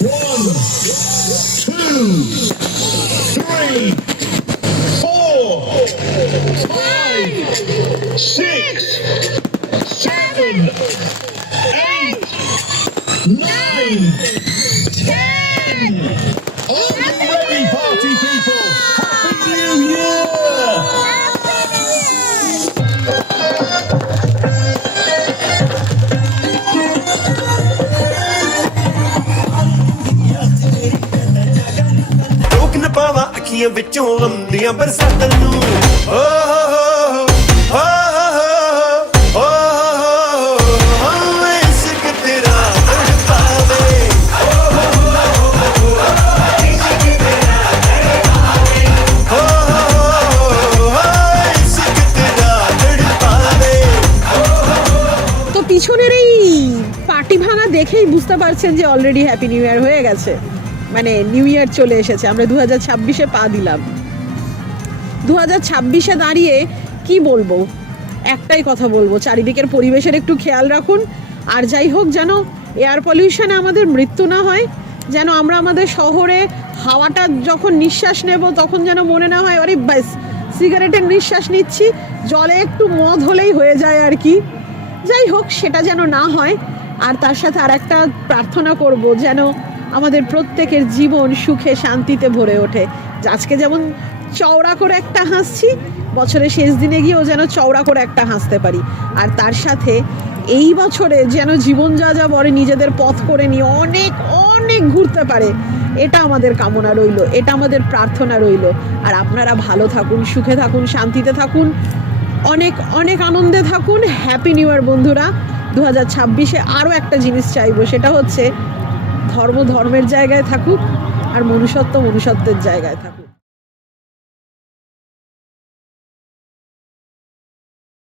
1, 2, 3, 4, 5, 6, 7, 8, 9, 10. Are you ready, party people? Happy New Year! ਰੋਕ ਨਾ ਪਾਵਾਂ ਅੱਖੀਆਂ ਵਿੱਚੋਂ ਆਉਂਦੀਆਂ ਬਰਸਾਤਾਂ ਨੂੰ ਓ ਹੋ ਹੋ ਹੋ ਹੋ ਇਸ਼ਕ ਤੇਰਾ ਤੜਪਾਵੇ ਇਸ਼ਕ ਤੇਰਾ ਤੜਪਾਵੇ। তো পিছনের এই পার্টি ভাঙা দেখেই বুঝতে পারছেন যে অলরেডি হ্যাপি নিউ ইয়ার হয়ে গেছে, মানে নিউ ইয়ার চলে এসেছে। আমরা 2026-এ পা দিলাম। 2026-এ দাঁড়িয়ে কি বলবো, একটাই কথা বলবো, চারিদিকের পরিবেশের একটু খেয়াল রাখুন। আর যাই হোক, যেন এয়ার পলিউশনে আমাদের মৃত্যু না হয়, যেন আমরা আমাদের শহরে হাওয়াটা যখন নিঃশ্বাস নেব তখন যেন মনে না হয় আরে ব্যাস সিগারেটের নিঃশ্বাস নিচ্ছি, জলে একটু মদ হলেই হয়ে যায় আর কি। যাই হোক, সেটা যেন না হয়। আর তার সাথে আর একটা প্রার্থনা করব, যেন আমাদের প্রত্যেকের জীবন সুখে শান্তিতে ভরে ওঠে। আজকে যেমন চওড়া করে একটা হাসছি, বছরের শেষ দিনে গিয়েও যেন চওড়া করে একটা হাসতে পারি। আর তার সাথে এই বছরে যেন জীবন যা যা বলে নিজেদের পথ করে নিয়ে অনেক অনেক ঘুরতে পারে, এটা আমাদের কামনা রইল, এটা আমাদের প্রার্থনা রইল। আর আপনারা ভালো থাকুন, সুখে থাকুন, শান্তিতে থাকুন, অনেক অনেক আনন্দে থাকুন। হ্যাপি নিউ ইয়ার বন্ধুরা। 2026-এ আরও একটা জিনিস চাইবো, সেটা হচ্ছে ধর্ম ধর্মের জায়গায় থাকুক আর মনুষ্যত্ব মনুষ্যত্বের জায়গায় থাকুক।